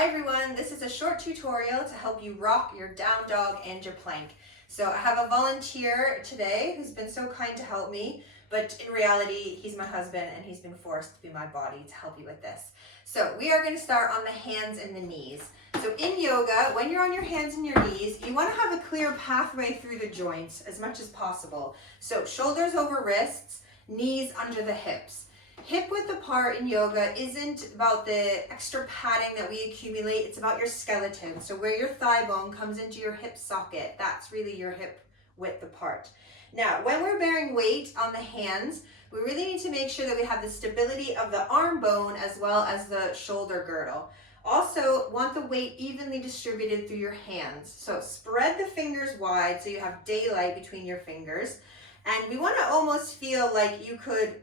Hi everyone, this is a short tutorial to help you rock your down dog and your plank. So I have a volunteer today who's been so kind to help me, but in reality, he's my husband and he's been forced to be my body to help you with this. So we are going to start on the hands and the knees. So in yoga, when you're on your hands and your knees, you want to have a clear pathway through the joints as much as possible. So shoulders over wrists, knees under the hips. Hip width apart in yoga isn't about the extra padding that we accumulate, it's about your skeleton. So where your thigh bone comes into your hip socket, that's really your hip width apart. Now, when we're bearing weight on the hands, we really need to make sure that we have the stability of the arm bone as well as the shoulder girdle. Also, want the weight evenly distributed through your hands. So spread the fingers wide so you have daylight between your fingers. And we want to almost feel like you could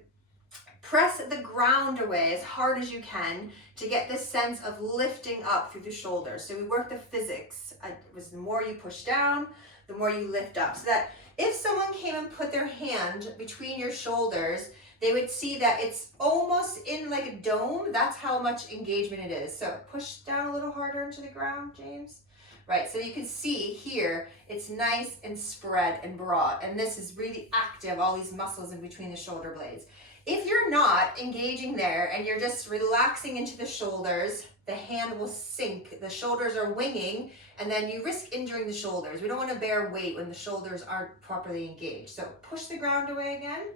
press the ground away as hard as you can to get this sense of lifting up through the shoulders. So we work the physics. The more you push down, the more you lift up. So that if someone came and put their hand between your shoulders, they would see that it's almost in like a dome. That's how much engagement it is. So push down a little harder into the ground, James. Right, so you can see here, it's nice and spread and broad. And this is really active, all these muscles in between the shoulder blades. If you're not engaging there and you're just relaxing into the shoulders, the hand will sink, the shoulders are winging, and then you risk injuring the shoulders. We don't want to bear weight when the shoulders aren't properly engaged. So push the ground away again.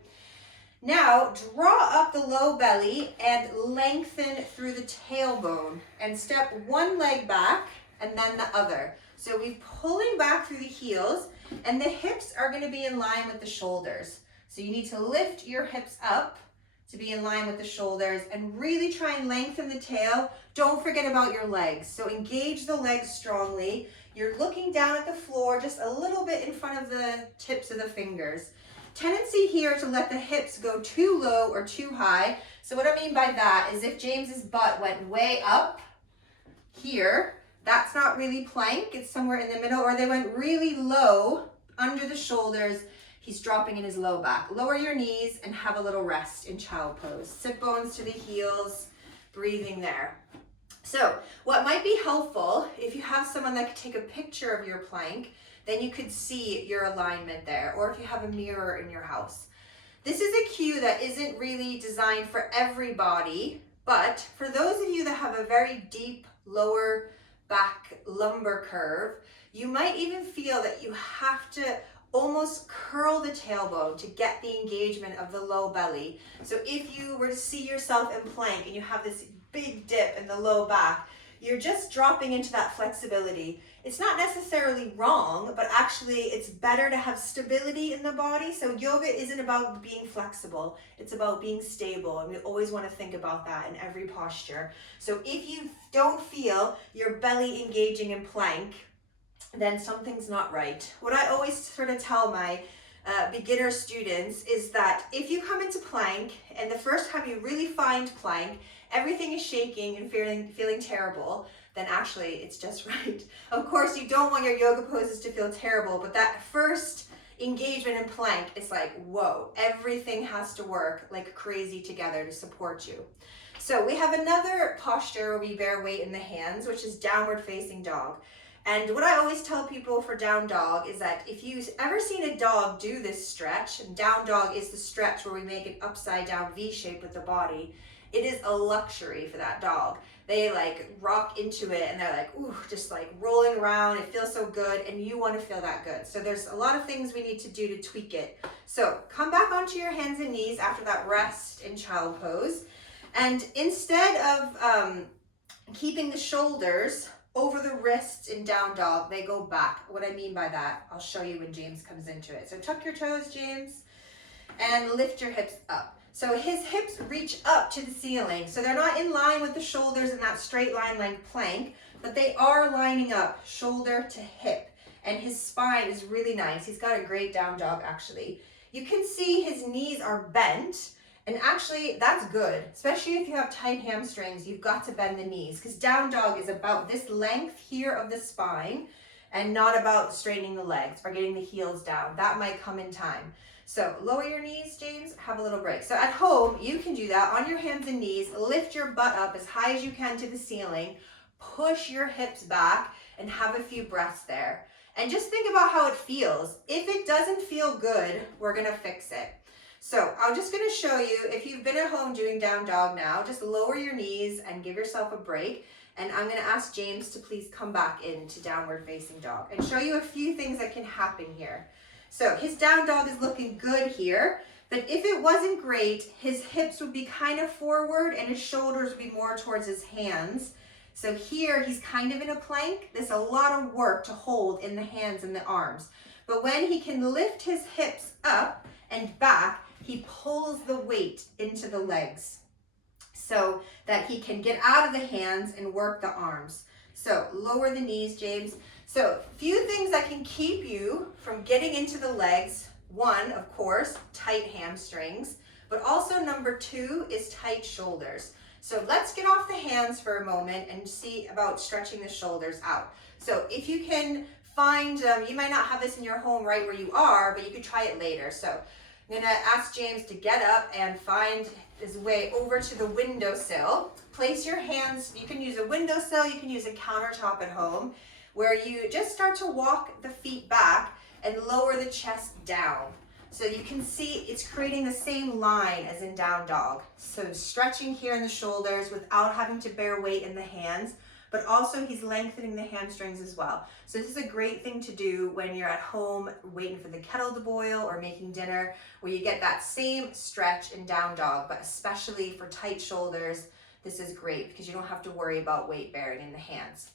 Now draw up the low belly and lengthen through the tailbone and step one leg back and then the other. So we're pulling back through the heels and the hips are going to be in line with the shoulders. So you need to lift your hips up to be in line with the shoulders and really try and lengthen the tail. Don't forget about your legs. So engage the legs strongly. You're looking down at the floor just a little bit in front of the tips of the fingers. Tendency here to let the hips go too low or too high. So what I mean by that is if James's butt went way up here, that's not really plank, it's somewhere in the middle, or they went really low under the shoulders, he's dropping in his low back. Lower your knees and have a little rest in child pose. Sit bones to the heels, breathing there. So what might be helpful, if you have someone that could take a picture of your plank, then you could see your alignment there, or if you have a mirror in your house. This is a cue that isn't really designed for everybody, but for those of you that have a very deep lower back lumbar curve, you might even feel that you have to almost curl the tailbone to get the engagement of the low belly. So if you were to see yourself in plank and you have this big dip in the low back, you're just dropping into that flexibility. It's not necessarily wrong, but actually it's better to have stability in the body. So yoga isn't about being flexible, it's about being stable. And we always want to think about that in every posture. So if you don't feel your belly engaging in plank, then something's not right. What I always sort of tell my beginner students is that if you come into plank and the first time you really find plank, everything is shaking and feeling terrible, then actually it's just right. Of course, you don't want your yoga poses to feel terrible, but that first engagement in plank is like, whoa, everything has to work like crazy together to support you. So we have another posture where we bear weight in the hands, which is downward facing dog. And what I always tell people for down dog is that if you've ever seen a dog do this stretch, and down dog is the stretch where we make an upside down V shape with the body, it is a luxury for that dog. They like rock into it and they're like, ooh, just like rolling around. It feels so good and you want to feel that good. So there's a lot of things we need to do to tweak it. So come back onto your hands and knees after that rest in child pose. And instead of keeping the shoulders over the wrists in down dog, they go back. What I mean by that, I'll show you when James comes into it. So tuck your toes, James, and lift your hips up. So his hips reach up to the ceiling. So they're not in line with the shoulders in that straight line like plank, but they are lining up shoulder to hip. And his spine is really nice. He's got a great down dog actually. You can see his knees are bent. And actually, that's good, especially if you have tight hamstrings, you've got to bend the knees because down dog is about this length here of the spine and not about straightening the legs or getting the heels down. That might come in time. So lower your knees, James, have a little break. So at home, you can do that on your hands and knees, lift your butt up as high as you can to the ceiling, push your hips back and have a few breaths there. And just think about how it feels. If it doesn't feel good, we're gonna fix it. So I'm just gonna show you, if you've been at home doing down dog now, just lower your knees and give yourself a break. And I'm gonna ask James to please come back into downward facing dog and show you a few things that can happen here. So his down dog is looking good here, but if it wasn't great, his hips would be kind of forward and his shoulders would be more towards his hands. So here he's kind of in a plank. There's a lot of work to hold in the hands and the arms. But when he can lift his hips up and back, he pulls the weight into the legs so that he can get out of the hands and work the arms. So lower the knees, James. So a few things that can keep you from getting into the legs. One, of course, tight hamstrings, but also number two is tight shoulders. So let's get off the hands for a moment and see about stretching the shoulders out. So if you can find, you might not have this in your home right where you are, but you could try it later. So I'm gonna ask James to get up and find his way over to the windowsill. Place your hands, you can use a windowsill, you can use a countertop at home, where you just start to walk the feet back and lower the chest down. So you can see it's creating the same line as in down dog. So stretching here in the shoulders without having to bear weight in the hands, but also he's lengthening the hamstrings as well. So this is a great thing to do when you're at home waiting for the kettle to boil or making dinner, where you get that same stretch in down dog, but especially for tight shoulders, this is great because you don't have to worry about weight bearing in the hands.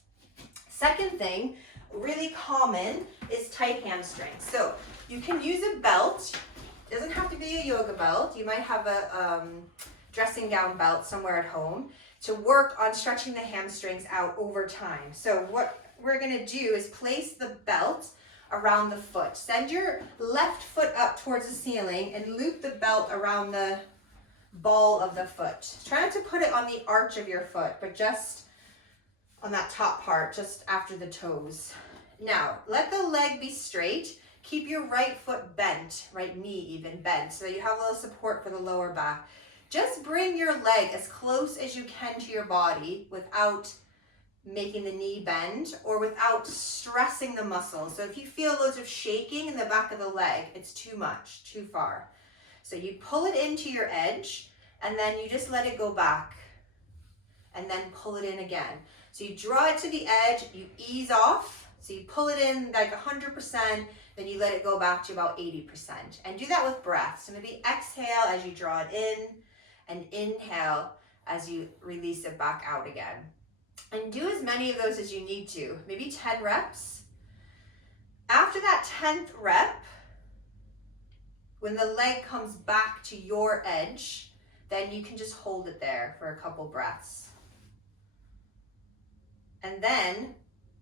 Second thing, really common, is tight hamstrings. So you can use a belt. It doesn't have to be a yoga belt. You might have a dressing gown belt somewhere at home to work on stretching the hamstrings out over time. So what we're gonna do is place the belt around the foot. Send your left foot up towards the ceiling and loop the belt around the ball of the foot. Try not to put it on the arch of your foot, but just on that top part, just after the toes. Now, let the leg be straight. Keep your right foot bent, right knee even bent, so that you have a little support for the lower back. Just bring your leg as close as you can to your body without making the knee bend or without stressing the muscles. So if you feel loads of shaking in the back of the leg, it's too much, too far. So you pull it into your edge and then you just let it go back and then pull it in again. So you draw it to the edge, you ease off. So you pull it in like 100%, then you let it go back to about 80%. And do that with breath. So maybe exhale as you draw it in and inhale as you release it back out again. And do as many of those as you need to, maybe 10 reps. After that 10th rep, when the leg comes back to your edge, then you can just hold it there for a couple breaths. And then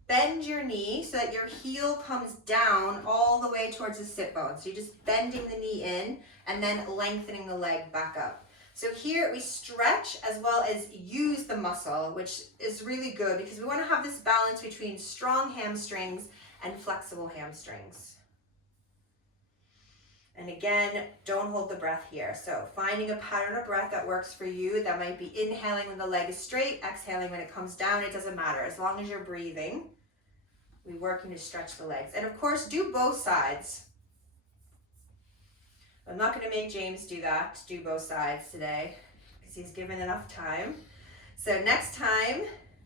bend your knee so that your heel comes down all the way towards the sit bone. So you're just bending the knee in and then lengthening the leg back up. So here we stretch as well as use the muscle, which is really good because we want to have this balance between strong hamstrings and flexible hamstrings. And again, don't hold the breath here. So finding a pattern of breath that works for you. That might be inhaling when the leg is straight, exhaling when it comes down. It doesn't matter. As long as you're breathing, we're working to stretch the legs. And of course, do both sides. I'm not going to make James do that, do both sides today, because he's given enough time. So next time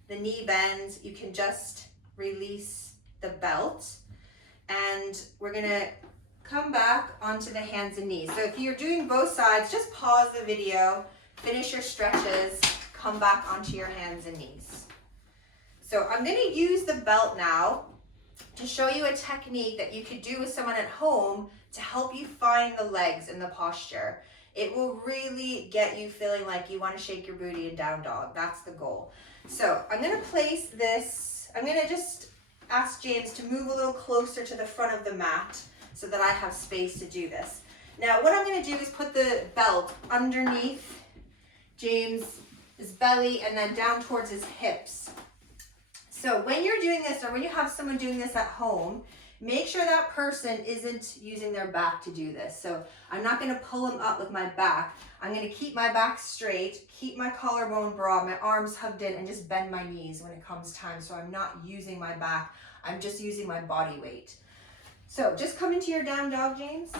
the knee bends, you can just release the belt. And we're going to come back onto the hands and knees. So if you're doing both sides, just pause the video, finish your stretches, come back onto your hands and knees. So I'm going to use the belt now to show you a technique that you could do with someone at home to help you find the legs in the posture. It will really get you feeling like you want to shake your booty in down dog. That's the goal. So I'm going to place this, I'm going to just ask James to move a little closer to the front of the mat so that I have space to do this. Now what I'm going to do is put the belt underneath James' belly and then down towards his hips. So when you're doing this, or when you have someone doing this at home, Make sure that person isn't using their back to do this. So I'm not going to pull them up with my back. I'm going to keep my back straight, keep my collarbone broad, my arms hugged in, and just bend my knees when it comes time. So I'm not using my back. I'm just using my body weight. So just come into your down dog, James.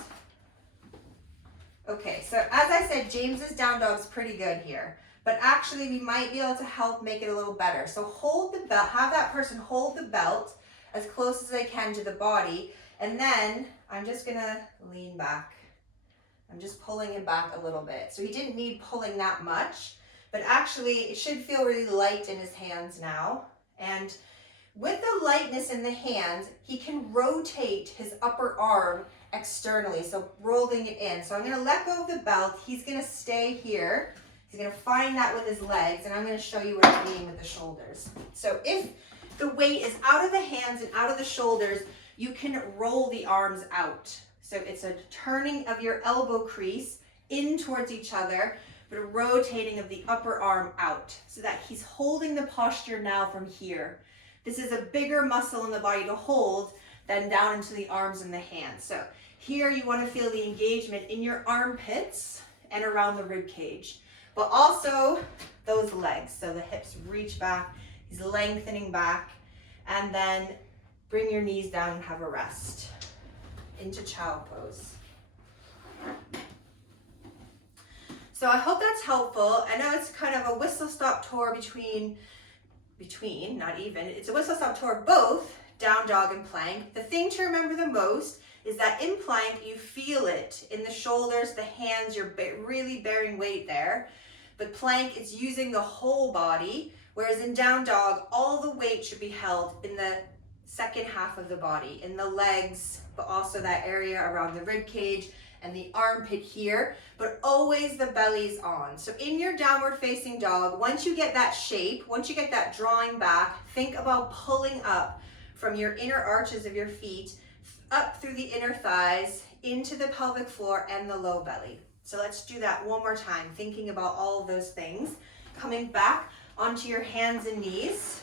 Okay, so as I said, James's down dog's pretty good here. But actually, we might be able to help make it a little better. So hold the belt, have that person hold the belt as close as they can to the body. And then I'm just gonna lean back. I'm just pulling him back a little bit. So he didn't need pulling that much, but actually it should feel really light in his hands now. And with the lightness in the hands, he can rotate his upper arm externally, so rolling it in. So I'm gonna let go of the belt. He's gonna stay here. He's gonna find that with his legs, and I'm gonna show you what I mean with the shoulders. So if the weight is out of the hands and out of the shoulders, you can roll the arms out. So it's a turning of your elbow crease in towards each other, but a rotating of the upper arm out so that he's holding the posture now from here. This is a bigger muscle in the body to hold than down into the arms and the hands. So here you want to feel the engagement in your armpits and around the rib cage, but also those legs. So the hips reach back, he's lengthening back, and then bring your knees down and have a rest into child pose. So I hope that's helpful. I know it's kind of a whistle-stop tour it's a whistle-stop tour of both down dog and plank. The thing to remember the most is that in plank, you feel it in the shoulders, the hands, you're really bearing weight there. But plank, it's using the whole body, whereas in down dog, all the weight should be held in the second half of the body, in the legs, but also that area around the rib cage and the armpit here, but always the belly's on. So in your downward facing dog, once you get that shape, once you get that drawing back, think about pulling up from your inner arches of your feet, up through the inner thighs, into the pelvic floor and the low belly. So let's do that one more time, thinking about all of those things. Coming back onto your hands and knees.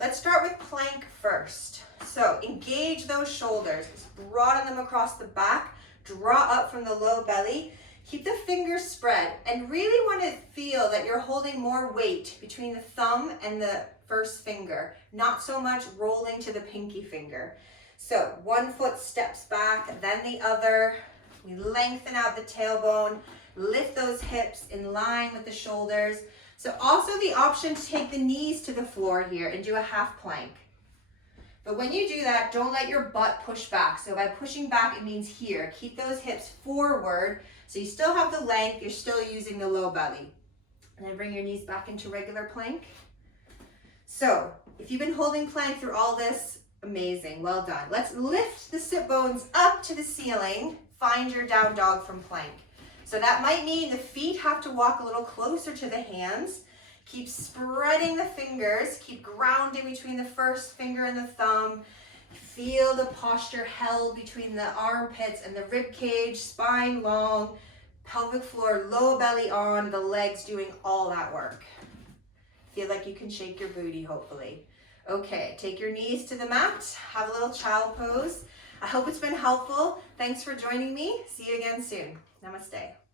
Let's start with plank first. So engage those shoulders, broaden them across the back, draw up from the low belly, keep the fingers spread, and really want to feel that you're holding more weight between the thumb and the first finger, not so much rolling to the pinky finger. So one foot steps back, then the other. We lengthen out the tailbone, lift those hips in line with the shoulders. So also the option to take the knees to the floor here and do a half plank. But when you do that, don't let your butt push back. So by pushing back, it means here. Keep those hips forward so you still have the length, you're still using the low belly. And then bring your knees back into regular plank. So if you've been holding plank through all this, amazing, well done. Let's lift the sit bones up to the ceiling. Find your down dog from plank. So that might mean the feet have to walk a little closer to the hands. Keep spreading the fingers, keep grounding between the first finger and the thumb. Feel the posture held between the armpits and the rib cage, spine long, pelvic floor, low belly on, the legs doing all that work. Feel like you can shake your booty, hopefully. Okay, take your knees to the mat, have a little child pose. I hope it's been helpful. Thanks for joining me. See you again soon. Namaste.